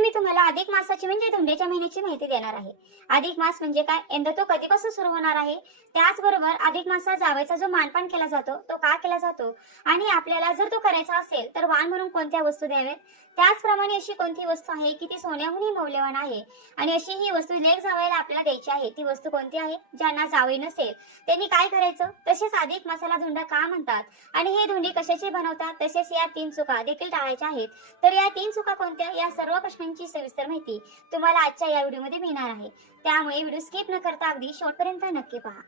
मी तुम्हाला अधिक मासाची म्हणजे धोंड्याच्या महिन्याची माहिती देणार आहे. अधिक मास म्हणजे काय, यंदा तो कधीपासून सुरू होणार आहे, त्याचबरोबर अधिक मासात जावयाचा जो मानपान केला जातो तो का केला जातो आणि आपल्याला जर तो करायचा असेल तर वाण म्हणून कोणत्या वस्तू द्याव्यात, त्याचप्रमाणे अशी कोणती वस्तू आहे की ती सोन्याहूनही मौल्यवान आहे आणि अशी ही वस्तू लेक जावयाला आपल्याला द्यायची आहे, ती वस्तू कोणती आहे, ज्यांना जावई नसेल त्यांनी काय करायचं, तसेच अधिक मासाला धोंडा का म्हणतात आणि हे धोंडी कशाचे बनवतात, तसेच या 3 चुका देखील टाळायच्या आहेत. तर या 3 चुका कोणत्या, या सर्व प्रश्नांची सविस्तर माहिती तुम्हाला आजच्या या व्हिडिओमध्ये मिळणार आहे. त्यामुळे व्हिडिओ स्किप न करता अगदी शेवटपर्यंत नक्की पहा.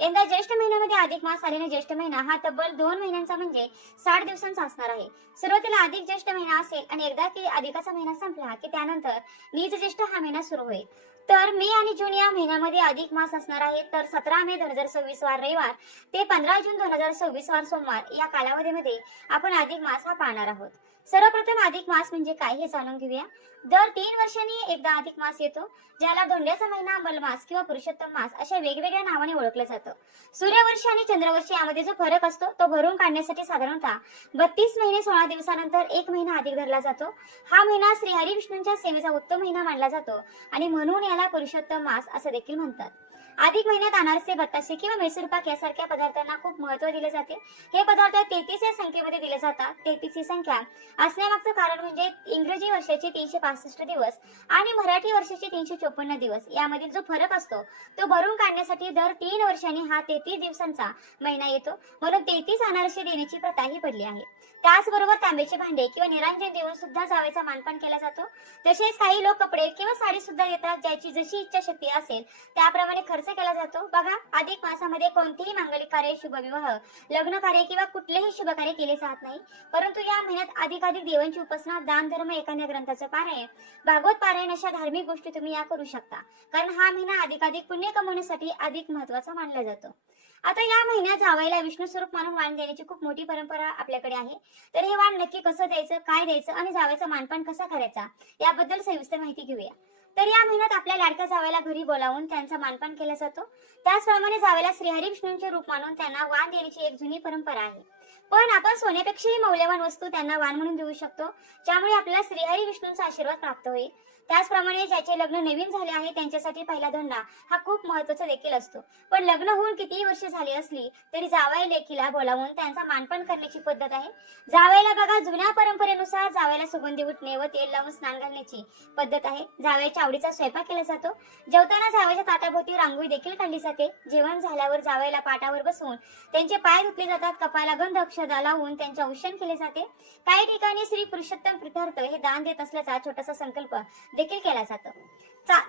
यंदा ज्येष्ठ महिन्यामध्ये अधिक मास आल्याने ज्येष्ठ महिना हा तब्बल 2 महिन्यांचा म्हणजे 60 दिवसांचा असणार आहे. सुरुवातीला अधिक ज्येष्ठ महिना असेल आणि एकदा की अधिकाचा महिना संपला की त्यानंतर नीच ज्येष्ठ हा महिना सुरू होईल. तर मे आणि जून या महिन्यामध्ये अधिक मास असणार आहे. तर 17 मे 2026 वार रविवार ते 15 जून 2026 वार सोमवार या कालावधीमध्ये आपण अधिक मास हा पाळणार आहोत. सर्वप्रथम अधिक मास म्हणजे काय हे जाणून घेऊया. दर 3 वर्षांनी एकदा अधिक मास येतो, ज्याला धोंड्याचा महिना, मलमास किंवा पुरुषोत्तम मास अशा वेगवेगळ्या नावाने ओळखलं जातं. सूर्यवर्ष आणि चंद्रवर्ष यामध्ये जो फरक असतो तो भरून काढण्यासाठी साधारणतः 32 महिने 16 दिवसानंतर 1 महिना अधिक धरला जातो. हा महिना श्रीहरी विष्णूंच्या सेवेचा उत्तम महिना मानला जातो आणि म्हणून याला पुरुषोत्तम मास असं देखील म्हणतात. अधिक महिन्यात अनारसे, बत्तासे किंवा मैसूर पाक यासारख्या पदार्थांना खूप महत्त्व दिले जाते. हे पदार्थ 33 या संख्येमध्ये दिले जातात. 33 ही संख्या असण्यामागचं कारण म्हणजे इंग्रजी वर्षाचे 365 दिवस आणि मराठी वर्षाचे 354 दिवस यामधील जो फरक असतो तो भरून काढण्यासाठी दर 3 वर्षांनी हा 33 दिवसांचा महिना येतो, म्हणून 33 अनारसे देण्याची प्रथा ही पडली आहे. त्याचबरोबर तांब्याचे भांडे किंवा निरांजन देऊन सुद्धा जावयाचा मानपान केला जातो. तसेच काही लोक कपडे किंवा साडी सुद्धा देतात, ज्याची जशी इच्छाशक्ती असेल त्याप्रमाणे खर्च केला जातो. बघा, अधिक मासामध्ये कोणतेही मांगलिक कार्य, शुभविवाह, लग्न कार्य किंवा कुठलेही शुभ कार्य केले जात नाही, परंतु या महिन्यात अधिकाधिक देवांची उपासना, दान धर्म, एखाद्या ग्रंथाचं पारायण, भागवत पारायण अशा धार्मिक गोष्टी तुम्ही या करू शकता, कारण हा महिना अधिकाधिक पुण्य कमवण्यासाठी अधिक महत्वाचा मानला जातो. आता या महिन्यात जावयाला विष्णू स्वरूप मानून वाण देण्याची खूप मोठी परंपरा आपल्याकडे आहे. तर हे वाण नक्की कसं द्यायचं, काय द्यायचं आणि जावयाचा मानपान कसा करायचा याबद्दल सविस्तर माहिती घेऊया. तर या महिन्यात आपल्या लाडक्या जावयाला घरी बोलावून त्यांचा मानपान केला जातो. त्याचप्रमाणे जावयाला श्रीहरी विष्णूंचे रूप मानून त्यांना वाण देण्याची एक जुनी परंपरा आहे. पण आपण सोन्यापेक्षाही मौल्यवान वस्तू त्यांना वाण म्हणून देऊ शकतो, ज्यामुळे आपल्याला श्रीहरी विष्णूंचा आशीर्वाद प्राप्त होईल. त्याचप्रमाणे ज्याचे लग्न नवीन झाले आहे त्यांच्यासाठी पहिला धोंडा हा खूप महत्वाचा देखील असतो. पण लग्न होऊन कितीही वर्ष झाली असली तरी जावई लेकीला बोलावून त्यांचा मानपान करण्याची पद्धत आहे. जावयाला बघा, जुन्या परंपरेनुसार जावयाला सुगंधी उठणे व तेल लावून स्नान घालण्याची पद्धत आहे. जावयाच्या आवडीचा स्वयंपाक केला जातो. जेवताना जावयाच्या ताटाभोवती रांगोळी देखील काढली जाते. जेवण झाल्यावर जावयाला पाटावर बसवून त्यांचे पाय धुतले जातात. कपाळाला गंध अक्षदा लावून त्यांचे औक्षण केले जाते. काही ठिकाणी श्री पुरुषोत्तम प्रीत्यर्थ हे दान देत असल्याचा छोटासा संकल्प देखील केला जातो.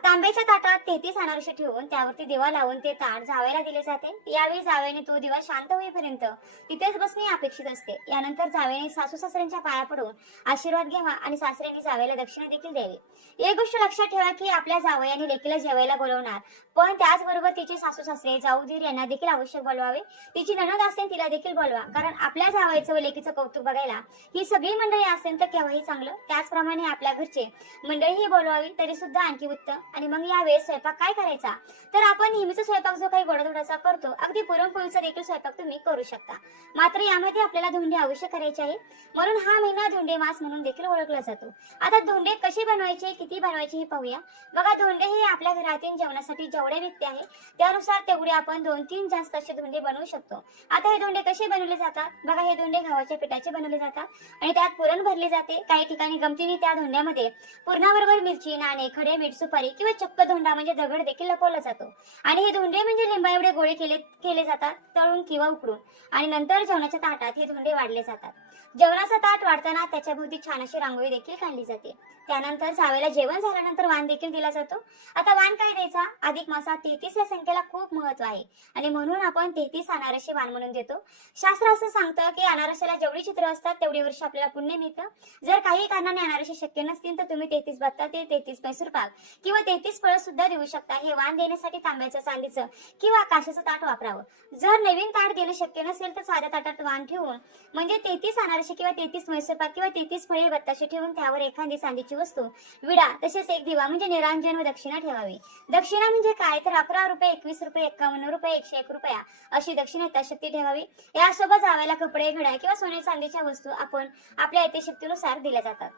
तांब्याच्या ताटात 33 अनारसे ठेवून त्यावरती दिवा लावून ते ताट जावयाला दिले जाते. यावेळी जावयाने तो दिवा शांत होईपर्यंत तिथेच बसणे अपेक्षित असते. यानंतर जावयाने सासू सासऱ्यांच्या पाया पडून आशीर्वाद घ्यावा आणि सासऱ्यांनी जावयाला दक्षिणा देखील द्यावी. एक गोष्ट लक्षात ठेवा की आपल्या जावयाने लेकीला जेवायला बोलवणार, पण त्याचबरोबर तिचे सासू सासरे, जाऊ-दीर यांना देखील आवश्यक बोलवावे. तिची नणद असेल तिला देखील बोलवा, कारण आपल्या जावयाचं व लेकीचं कौतुक बघायला ही सगळी मंडळी असेल तर केव्हाही चांगलं. त्याचप्रमाणे आपल्या घरचे मंडळीही बोलवावी तरी सुद्धा आणखी उत्तम. आणि मग यावेळेस स्वयंपाक काय करायचा, तर आपण नेहमीचा स्वयंपाक जो काही गोडाधोडाचा करतो, अगदी पुरणपोळीचा देखील स्वयंपाक तुम्ही करू शकता. मात्र यामध्ये आपल्याला धोंडे अवश्य करायचे आहे, म्हणून हा महिना धोंडे मास म्हणून देखील ओळखला जातो. आता धोंडे कसे बनवायचे, किती बनवायचे हे पाहूया. बघा, धोंडे हे आपल्या घरातील जेवणासाठी जेवढे व्यक्ती आहे त्यानुसार तेवढे आपण 2-3 जास्त असे धोंडे बनवू शकतो. आता हे धोंडे कसे बनवले जातात, बघा, हे धोंडे गव्हाच्या पिठाचे बनवले जातात आणि त्यात पुरण भरले जाते. काही ठिकाणी गमतीने त्या धोंड्यामध्ये पुरणाबरोबर मिरची, नाणे, खडे मीठ, सुपारी किंवा चक्क धोंडा म्हणजे दगड देखील लपवला जातो. आणि हे धोंडे म्हणजे लिंबा एवढे गोळे केले जातात, तळून किंवा उकडून, आणि नंतर जेवणाच्या ताटात हे धोंडे वाढले जातात. जेवणाचा ताट वाढताना त्याच्या भोवती छान अशी रांगोळी देखील काढली जाते. त्यानंतर जावयाला जेवण झाल्यानंतर वाण देखील दिला जातो. आता वाण काय द्यायचा, अधिक मासात 33 या संख्येला खूप महत्व आहे आणि म्हणून आपण 33 अनारसे वाण म्हणून देतो. शास्त्र असं सांगतं की अनारसेला जेवढी चित्र असतात तेवढी वर्ष आपल्याला पुण्य मिळतं. जर काही कारणाने अनारसे शक्य नसतील तर तुम्ही 33 बत्तासे, 33 मैसूर पाक किंवा 33 फळं सुद्धा देऊ शकता. हे वाण देण्यासाठी तांब्याचं, चांदीचं किंवा काशाचं ताट वापरावं. जर नवीन ताट देणं शक्य नसेल तर साध्या ताटात वाण ठेवून म्हणजे 33 अनारसे किंवा 33 मैसूर पाक किंवा 33 फळे, बत्तासे ठेवून त्यावर एखादी चांदीची वस्तू, विडा, तसेच एक दिवा म्हणजे निरांजन व दक्षिणा ठेवावी. दक्षिणा म्हणजे काय, तर 11 रुपये, 21 रुपये, 51 रुपये, 101 रुपया अशी दक्षिणा यथाशक्ती ठेवावी. यासोबत जावयाला कपडे, घड्याळ किंवा सोने चांदीच्या वस्तू आपण आपल्या यथाशक्तीनुसार दिल्या जातात.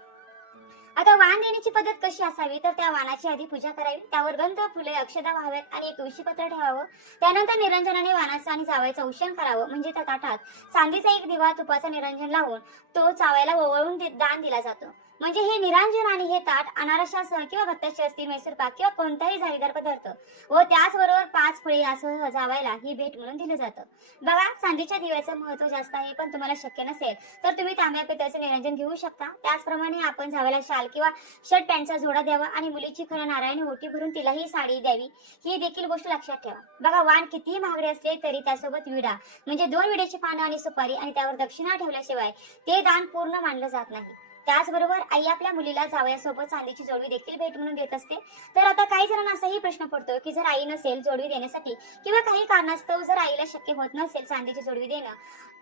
आता वाण देण्याची पद्धत कशी असावी, तर त्या वाणाची आधी पूजा करावी, त्यावर गंध, फुले, अक्षता वाहाव्यात आणि एक तुळशीपत्र ठेवावं. त्यानंतर निरंजनाने वाणाचं आणि जावयाचं औक्षण करावं, म्हणजे त्या ताटात चांदीचा एक दिवा तुपाचं निरंजन लावून तो जावयाला ओवाळून दान दिला जातो. म्हणजे हे निरंजन आणि हे ताट अनारशासह किंवा भत्ताचे असतील, मैसूर पाक किंवा कोणताही जाळीदार पदार्थ व त्याचबरोबर 5 फळे यासह जावयाला ही भेट म्हणून दिलं जातं. बघा, चांदीच्या दिव्याचं महत्व जास्त आहे, पण तुम्हाला शक्य नसेल तर तुम्ही तांब्या पितळाचं निरंजन घेऊ शकता. त्याचप्रमाणे आपण जावयाला शाल किंवा शर्ट पॅन्टचा जोडा द्यावा आणि मुलीची खरं नारायणी ओटी भरून तिलाही साडी द्यावी, ही देखील गोष्ट लक्षात ठेवा. बघा, वाण कितीही महागडे असले तरी त्यासोबत विडा म्हणजे 2 विड्याची पानं आणि सुपारी आणि त्यावर दक्षिणा ठेवल्याशिवाय ते दान पूर्ण मानलं जात नाही. त्याचबरोबर आई आपल्या मुलीला जावयासोबत चांदीची जोडवी देखील भेट म्हणून देत असते. तर आता काही जणांना असाही प्रश्न पडतो की जर आई नसेल जोडवी देण्यासाठी किंवा काही कारणास्तव जर आईला शक्य होत नसेल चांदीची जोडवी देणं,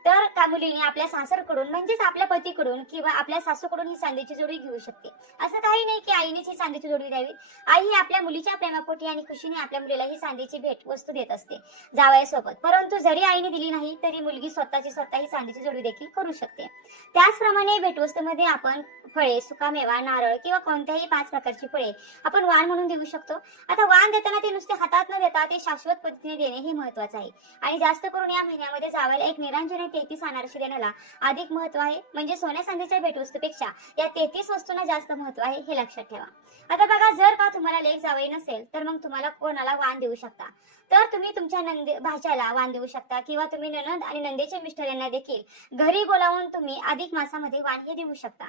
तर त्या मुलीने आपल्या सासरकडून म्हणजेच आपल्या पतीकडून किंवा आपल्या सासूकडून ही चांदीची जोडवी घेऊ शकते. असं काही नाही की आईनेच ही चांदीची जोडवी द्यावी. आई ही आपल्या मुलीच्या प्रेमापोटी आणि खुशीने आपल्या मुलीला ही चांदीची भेट वस्तू देत असते जावयासोबत. परंतु जरी आईने दिली नाही तरी मुलगी स्वतः ही चांदीची जोडवी देखील करू शकते. त्याचप्रमाणे भेटवस्तूमध्ये आपण फळे, सुकामेवा, नारळ किंवा कोणत्याही 5 प्रकारची फळे आपण वाण म्हणून देऊ शकतो. आता वाण देताना ते नुसते हातात न देता ते शाश्वत पद्धतीने देणे हे महत्वाचं आहे. आणि जास्त करून या महिन्यामध्ये जावयाला एक निरंजन 33 अनारशी देण्याला अधिक महत्व आहे. म्हणजे सोन्या चांदीच्या भेटवस्तूपेक्षा या 33 वस्तूंना जास्त महत्व आहे, हे लक्षात ठेवा. आता बघा, जर का तुम्हाला लेक जावई नसेल तर मग तुम्हाला कोणाला वाण देऊ शकता, तर तुम्ही तुमच्या भाच्याला वाण देऊ शकता किंवा तुम्ही नणंद आणि नंदेच्या मिस्टर यांना देखील घरी बोलावून तुम्ही अधिक मासामध्ये वाण हे देऊ शकता.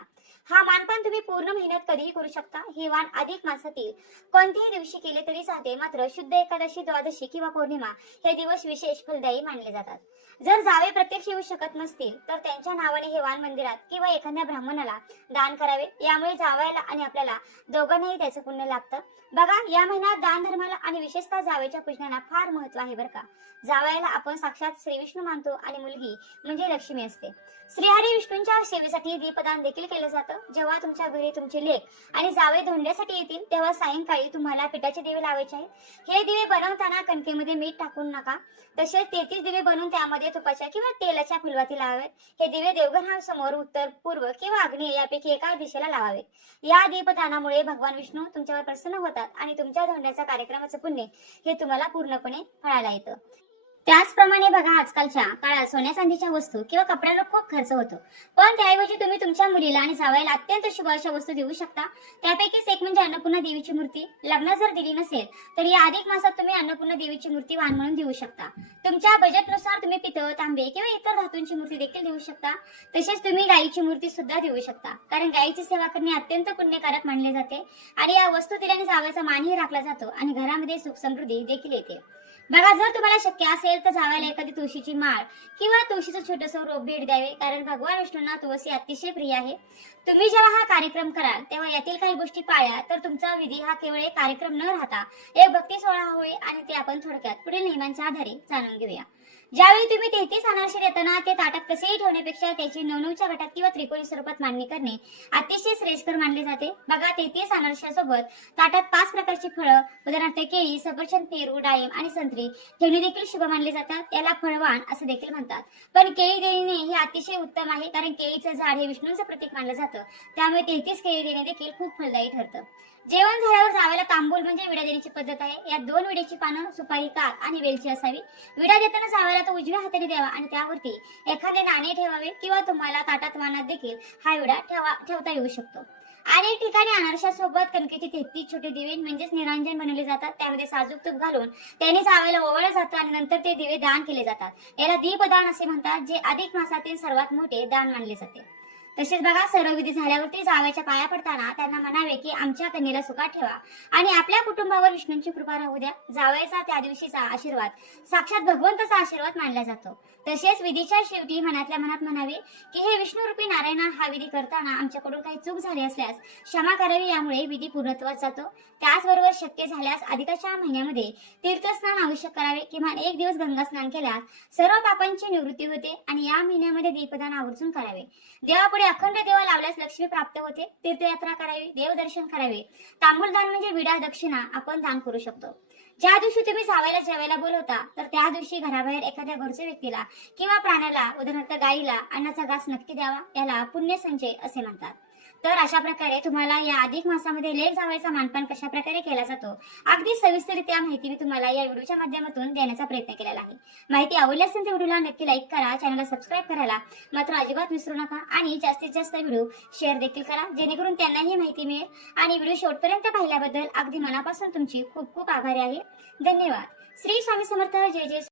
हा मानपान तुम्ही पूर्ण महिन्यात कधीही करू शकता. हे वाण अधिक मासातील कोणत्याही दिवशी केले तरी चालते, मात्र शुद्ध एकादशी, द्वादशी किंवा पौर्णिमा हे दिवस विशेष फलदायी मानले जातात. जर जावे प्रत्यक्ष येऊ शकत नसतील तर त्यांच्या नावाने हे वाण मंदिरात किंवा एखाद्या ब्राह्मणाला दान करावे. यामुळे जावयाला आणि आपल्याला दोघांनाही त्याचं पुण्य लागतं. बघा, या महिन्यात दान धर्माला आणि विशेषतः जावेच्या पूजनाला फार महत्व आहे बरं का. जावयाला आपण साक्षात श्री विष्णू मानतो आणि मुलगी म्हणजे लक्ष्मी असते. श्रीहरी विष्णूंच्या सेवेसाठी दीपदान देखील केलं जातं. जेव्हा तुमच्या घरी तुमचे लेक आणि जावे धोंड्यासाठी येतील तेव्हा सायंकाळी तुम्हाला पिठाचे दिवे लावायचे आहेत. हे दिवे बनवताना कणकेमध्ये मीठ टाकून नका. तसेच 33 दिवे बनवून त्यामध्ये तुपाच्या किंवा तेलाच्या फुलवाती लावावेत. हे दिवे देवघरासमोर उत्तर, पूर्व किंवा आग्नेय यापैकी एका दिशेला लावावेत. या दीपदानामुळे भगवान विष्णू तुमच्यावर प्रसन्न होतात आणि तुमच्या धोंड्याच्या कार्यक्रमाचं पुण्य हे तुम्हाला पूर्णपणे फळायला येतं. त्याचप्रमाणे बघा, आजकालच्या काळात सोन्या चांदीच्या वस्तू किंवा कपड्याला खूप खर्च होतो, पण त्याऐवजी तुम्ही तुमच्या मुलीला आणि जावयाला अत्यंत शुभ अशा वस्तू देऊ शकता. त्यापैकीच एक म्हणजे अन्नपूर्णा देवीची मूर्ती. लग्न जर दिली नसेल तर या अधिक मासात तुम्ही अन्नपूर्णा देवीची मूर्ती वाण म्हणून देऊ शकता. तुमच्या बजेटनुसार तुम्ही पितळ, तांबे किंवा इतर धातूंची मूर्ती देखील देऊ शकता. तसेच तुम्ही गायीची मूर्ती सुद्धा देऊ शकता, कारण गायीची सेवा करणे अत्यंत पुण्यकारक मानले जाते आणि या वस्तू दिल्याने जावयाचा मानही राखला जातो आणि घरामध्ये सुख समृद्धी देखील येते. बघा, जर तुम्हाला शक्य असेल तर जावयाला एखादी तुळशीची माळ किंवा तुळशीचं छोटंसं रोप भेट द्यावे, कारण भगवान विष्णूंना तुळशी अतिशय प्रिय आहे. तुम्ही जेव्हा हा कार्यक्रम कराल तेव्हा यातील काही गोष्टी पाळल्या तर तुमचा विधी हा केवळ एक कार्यक्रम न राहता एक भक्ती सोहळा होईल. आणि ते आपण थोडक्यात पुढील नियमांच्या आधारे जाणून घेऊया. ज्यावेळी तुम्ही 33 अनारसे देताना ते ताटात कसेही ठेवण्यापेक्षा त्याची 9-9च्या गटात किंवा त्रिकोणी स्वरूपात मांडणी करणे अतिशय श्रेयस्कर मानले जाते. बघा, 33 अनारशासोबत ताटात 5 प्रकारची फळं, उदाहरणार्थ केळी, सफरचंद, पेरू, डाळिंब आणि संत्री ठेवणे देखील शुभ मानले जातात. याला फळवाण असे देखील म्हणतात. पण केळी देणे हे अतिशय उत्तम आहे, कारण केळीचं झाड हे विष्णूंचं प्रतीक मानलं जातं. त्यामुळे 33 केळी देणे देखील खूप फलदायी ठरतं. जेवण झाल्यावर जावयाला तांबूल म्हणजे विडा देण्याची पद्धत आहे. यात 2 विड्याची पानं, सुपारी, कात आणि वेलची असावी. विडा देताना जावयाला तो उजव्या हाताने द्यावा आणि त्यावरती एखादे नाणे ठेवावे किंवा तुम्हाला ताटात वाणात देखील हा विडा ठेवता येऊ शकतो. अनेक ठिकाणी अनारशासोबत कणकेचे 33 छोटे दिवे म्हणजेच निरांजन बनवले जातात. त्यामध्ये साजूक तूप घालून त्याने जावयाला ओवाळलं जातं आणि नंतर ते दिवे दान केले जातात. याला दीपदान असे म्हणतात, जे अधिक मासातील सर्वात मोठे दान मानले जाते. तसेच बघा, सर्व विधी झाल्यावरती जावयाच्या पाया पडताना त्यांना म्हणावे की आमच्या कन्येला सुखात ठेवा आणि आपल्या कुटुंबावर विष्णूंची कृपा राहू द्या. जावयाचा त्या दिवशीचा आशीर्वाद साक्षात भगवंताचा आशीर्वाद मानला जातो. तसेच विधीच्या शेवटी मनातल्या मनात म्हणावे की हे विष्णुरूपी नारायणा, हा विधी करताना आमच्याकडून काही चूक झाली असल्यास क्षमा करावी. यामुळे विधी पूर्णत्वास जातो. त्याचबरोबर शक्य झाल्यास अधिकाच्या महिन्यामध्ये तीर्थस्नान आवश्यक करावे. किमान 1 दिवस गंगा स्नान केल्यास सर्व पापांची निवृत्ती होते आणि या महिन्यामध्ये दीपदान आवर्जून करावे. देवापुढे अखंड दिवा लावल्यास लक्ष्मी प्राप्त होते. तीर्थयात्रा करावी, देवदर्शन करावे. तांबूलदान म्हणजे विडा, दक्षिणा आपण दान करू शकतो. ज्या दिवशी तुम्ही जावयाला जेवायला बोलवता तर त्या दिवशी घराबाहेर एखाद्या घरच्या व्यक्तीला किंवा प्राण्याला, उदाहरणार्थ गायीला अन्नाचा घास नक्की द्यावा. याला पुण्य संचय असे म्हणतात. तर अशा प्रकारे तुम्हाला या अधिक मासामध्ये लेक जावयाचा मानपान कशा प्रकारे केला जातो अगदी सविस्तररित्या माहिती मी तुम्हाला या व्हिडिओच्या माध्यमातून देण्याचा प्रयत्न केलेला आहे. माहिती आवडली असेल तर व्हिडिओला नक्की लाईक करा, चॅनलला सबस्क्राईब करायला मात्र अजिबात विसरू नका आणि जास्तीत जास्त व्हिडिओ शेअर देखील करा, जेणेकरून त्यांनाही माहिती मिळेल. आणि व्हिडिओ शेवटपर्यंत पाहिल्याबद्दल अगदी मनापासून तुमची खूप खूप आभारी आहे. धन्यवाद. श्री स्वामी समर्थ. जय जय.